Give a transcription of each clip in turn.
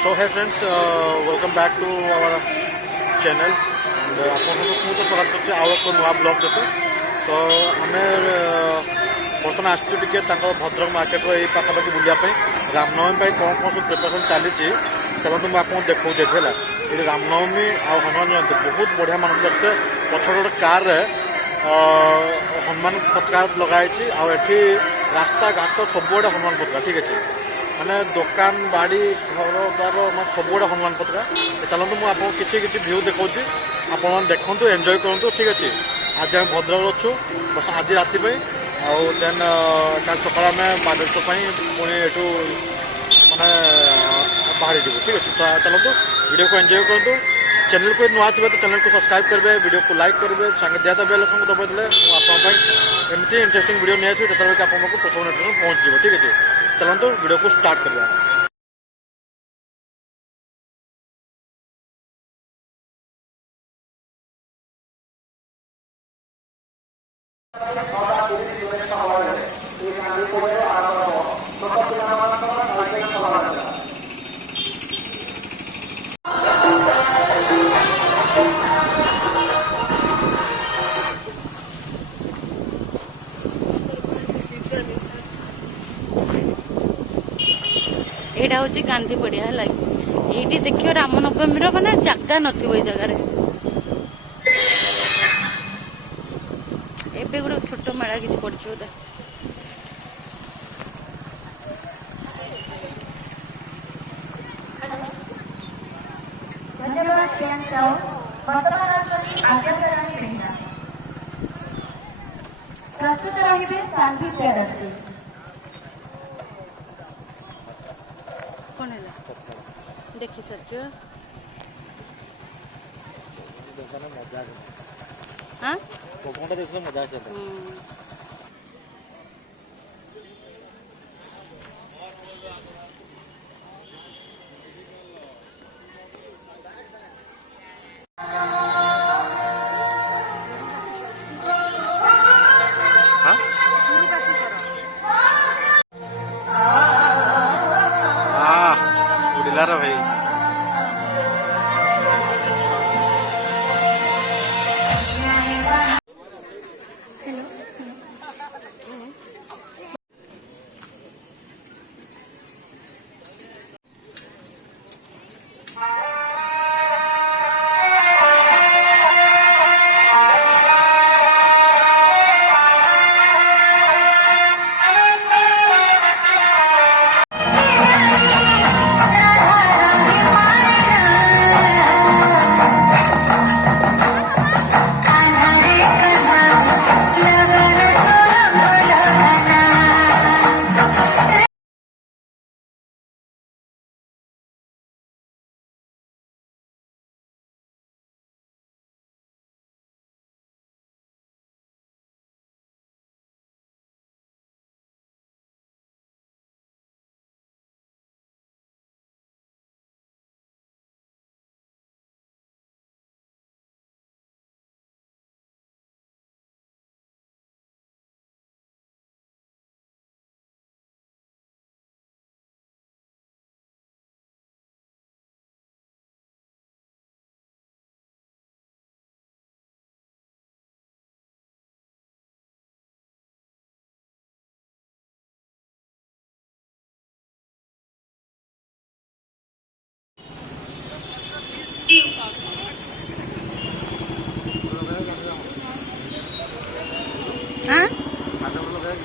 So hey friends, welcome back to our channel and ଆପଣଙ୍କୁ ମୁଁ ତ ସ୍ୱାଗତ କରୁଛି ଆଉ ଏକ ନୂଆ ବ୍ଲଗ୍ ସହିତ। ତ ଆମେ ବର୍ତ୍ତମାନ ଆସିଛୁ ଟିକେ ତାଙ୍କର ଭଦ୍ରକ ମାର୍କେଟର ଏଇ ପାଖାପାଖି ବୁଲିବା ପାଇଁ। ରାମନବମୀ ପାଇଁ କ'ଣ କ'ଣ ସବୁ ପ୍ରିପାରେସନ୍ ଚାଲିଛି ଚାଲନ୍ତୁ ମୁଁ ଆପଣଙ୍କୁ ଦେଖାଉଛି ଏଠି ହେଲା। ଏଠି ରାମନବମୀ ଆଉ ହନୁମାନ ଜୟନ୍ତୀ ବହୁତ ବଢ଼ିଆ ମାନନ୍ତି। ଦେଖୁଥିବେ ପଛରେ ଗୋଟେ କାର୍ରେ ହନୁମାନ ପତାକା ଲଗାହେଇଛି ଆଉ ଏଠି ରାସ୍ତାଘାଟ ସବୁଆଡ଼େ ହନୁମାନ ପତାକା, ଠିକ୍ ଅଛି। ମାନେ ଦୋକାନ ବାଡ଼ି ଘର ଦ୍ୱାର ମାନେ ସବୁଆଡ଼େ ହନୁମାନ ପତାକା। ଚାଲନ୍ତୁ ମୁଁ ଆପଣଙ୍କୁ କିଛି କିଛି ଭିୟୁ ଦେଖାଉଛି, ଆପଣମାନେ ଦେଖନ୍ତୁ, ଏନ୍ଜୟ କରନ୍ତୁ, ଠିକ୍ ଅଛି। ଆଜି ଆମେ ଭଦ୍ରକରେ ଅଛୁ ଆଜି ରାତି ପାଇଁ, ଆଉ ଦେନ୍ କାଲି ସକାଳେ ଆମେ ବାଲେଶ୍ୱର ପାଇଁ ପୁଣି ଏଠୁ ମାନେ ବାହାରିଯିବୁ, ଠିକ୍ ଅଛି। ତ ଚାଲନ୍ତୁ ଭିଡ଼ିଓକୁ ଏନ୍ଜୟ କରନ୍ତୁ। ଚ୍ୟାନେଲକୁ ନୂଆ ଥିବେ ତ ଚ୍ୟାନେଲକୁ ସବସ୍କ୍ରାଇବ୍ କରିବେ, ଭିଡ଼ିଓକୁ ଲାଇକ୍ କରିବେ, ସାଙ୍ଗେ ଦିଆତା ବେଲ୍ ଆଇକନ୍କୁ ଦବାଇ ଦେଲେ ମୁଁ ଆପଣଙ୍କ ପାଇଁ ଏମିତି ଇଣ୍ଟରେଷ୍ଟିଂ ଭିଡ଼ିଓ ନେଇ ଆସିବି ଯେତେବେଳେ କି ଆପଣଙ୍କୁ ପ୍ରଥମ ନୋଟିଫିକେସନ୍ ପହଞ୍ଚିଯିବ, ଠିକ୍ ଅଛି। चलନ୍ତୁ वीडियो को स्टार्ट करवा। एटा हूँ गांधी पड़िया है ये देखियो रामनवमी माने जगह नथिबो ए जगह एबे गोटे छोट मेला किसी पड़छ बोधे। प्रस्तुत रहिबे सान्वी प्रियदर्शी। कौन है देखी सच हाँ मजा उड़िला रे भाई।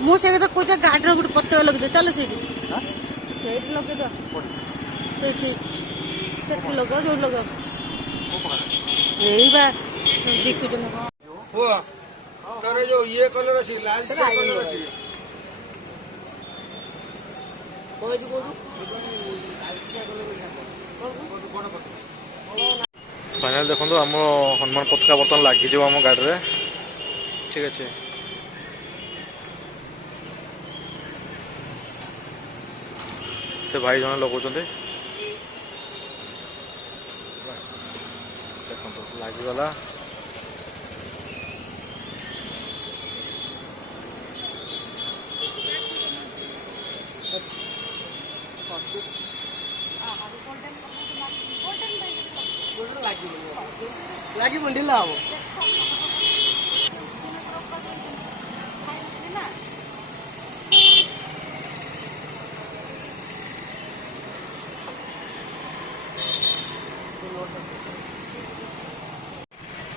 मुझे तो कुछ गाड़ी गोटे पत्ते लगे चलो से लगे लगा जो लगा यही बा बिकु जो ये कलर अच्छी लाल कलर अच्छी फाइनाल देखो आम हनुमान पताका बर्तमान लगिज आम गाड़ी में, ठीक अच्छे। से भाई जन लगाऊँ देखो लगिगला। ଲାଗିବ ଢିଲା ହବ।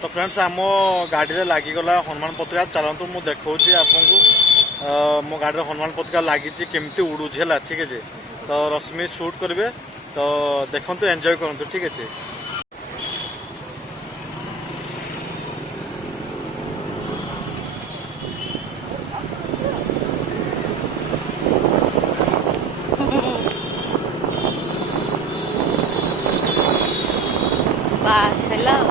तो फ्रेंड्स आम गाड़ी रे लागिगला हनुमान पताका चलतु मु देखौछि आपको मो गाड़ी रे हनुमान पताका लगी केमती उड़ुछि है ठीक है तो रश्मि शूट करेंगे तो देखंतु एंजॉय करंतु ठीक है। ବାସ୍ ହେଲା ଆଉ।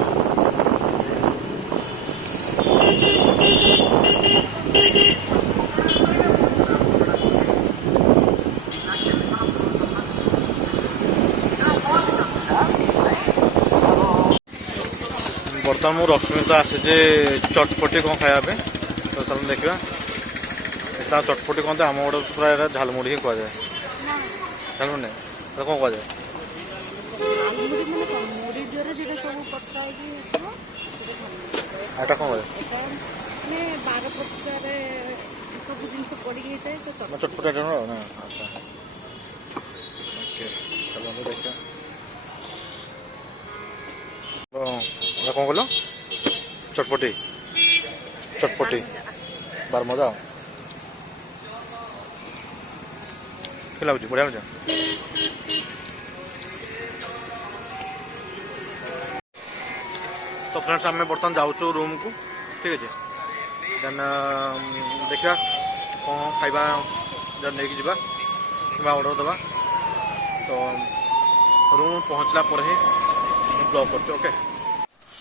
बर्तमान मु रश्मि तो आसी चटपटी कौन खाया तो चल देखा यहाँ चटपटी कहते आम गोटे पूरा यहाँ झालमुड़ी ही कहुए झालमुड़ी कौन कहुए ଏଟା କଣ ଚଟପଟା ନା ଆଚ୍ଛା ଓକେ ଚାଲନ୍ତୁ ଦେଖିବା ଏଟା କଣ କହିଲ ଚଟପଟି ଚଟପଟି ବାରମଜା କି ଲାଗୁଛି ବଢ଼ିଆ ଲାଗୁଛି। तो फ्रेंड्स आम बर्तमान जाऊँ रूम को ठीक है देन देखा कौन खाइबा नहीं कि ऑर्डर दबा तो रूम पहुँचला पर ही ब्लॉग करते ओके।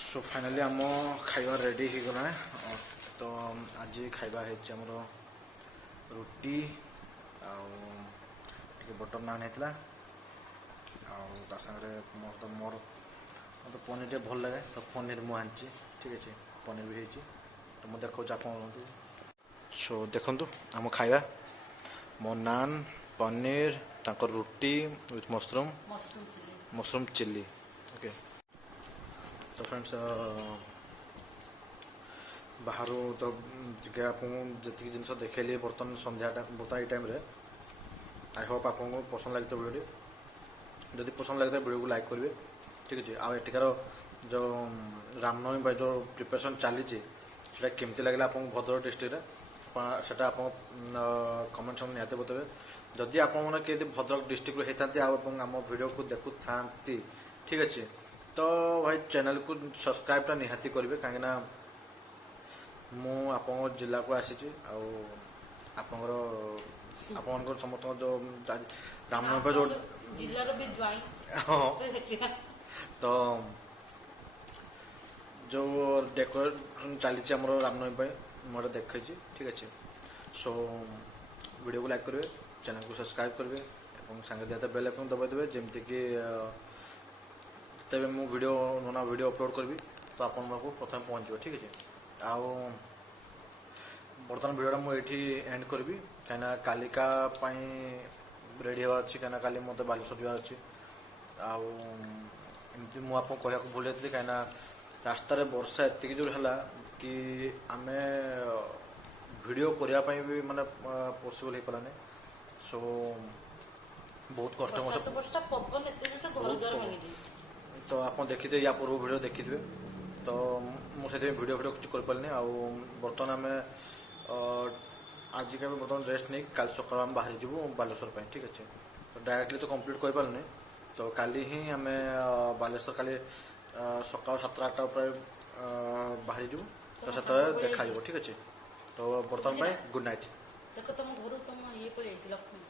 सो फाइनली आम खाइबा रेडी हो गला तो आज खाइबा हमर रुटी आउ बटर नान होता आगे मोर तो पनीर टे भल लगे तो पनीर मु आनी ठीक है पनीर भी होती तो मुझे देखा आप सो देखु आम खाଇବା मो नान पनीर तांकर रुटी विथ मशरूम चिल्ली ओके। तो फ्रेंड्स बाहर तो आपको जी जिन देखली बर्तमान संध्या बर्तमान ये टाइम आई होप आपको पसंद लगे वीडियो जदि पसंद लगे वीडियो को लाइक करेंगे ठीक है। आ एठिकार जो रामनवमी जो प्रिपरेशन चली केमती लगे आप भद्रक डिस्ट्रिक्ट से आप कमेंट सब निहाती बताए जदि आप भद्रक डिस्ट्रिक्ट होता आम वीडियो को देखु था ठीक अच्छे तो भाई चैनल को सब्सक्राइब निहाती करेंगे कहीं मु आप जिला को आसी आप समस्त जो रामनवमी जो जिल्लार भी ज्वाइन हाँ तो जो डेकोरेशन चली रामनवमी मुझे देखी ठीक अच्छे। सो वीडियो को लाइक करेंगे चैनल को सब्सक्राइब करेंगे और सांगे दिया बेल आइकन दबाई देवे जमती कि तब मु वीडियो नुआ वीडियो अपलोड करी तो आप प्रथम पहुँच ठीक है। आउ बर्तमान वीडियो मुझे एंड करी कहीं कालिका रेडी हवा अच्छी कहीं काली मत बालेश्वर जावार अच्छी आमती मुझे कह भूल जाती कहीं रास्त वर्षा एति जोर है कि आम वीडियो करने भी माने पॉसिबल हो पालानी सो बहुत कष्ट तो आप देखिए या पूर्व वीडियो देखिए तो मुझे वीडियो किसी कर पारे बर्तमान आम आज का बर्तमान रेस्ट नहीं कल सकाल आम बाहरी जीवु बालेश्वर ठीक अच्छे तो डायरेक्टली तो कंप्लीट कर पारे तो काली ही आम बालेश्वर काली सकाल 7-8 प्राय बाहरी जीवु तो से देखा ठीक अच्छे तो बर्तमान गुड नाइट। देखो तुम घर तुम ये पड़े लक्ष्मी